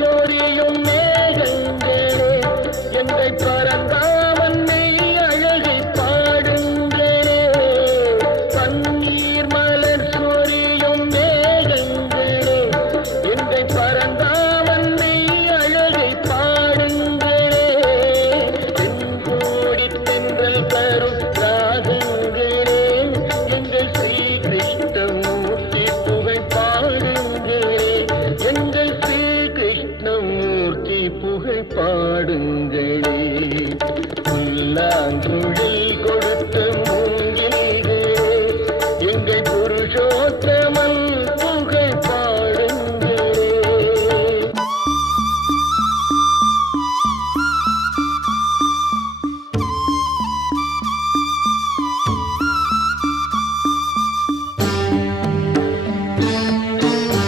சொரியும் மேகங்கள் மேலே என்னை பறந்தாமன் மெய் அழகை பாடுங்களே பன்னீர் மலர் சொரியும் மேகங்கள் மேலே என்னை பறந்தாமன் மெய் அழகை பாடுங்களே தென் கோடி தென்றல் தரும் புகழ் பாடுங்களே. புல்லாங்குழல்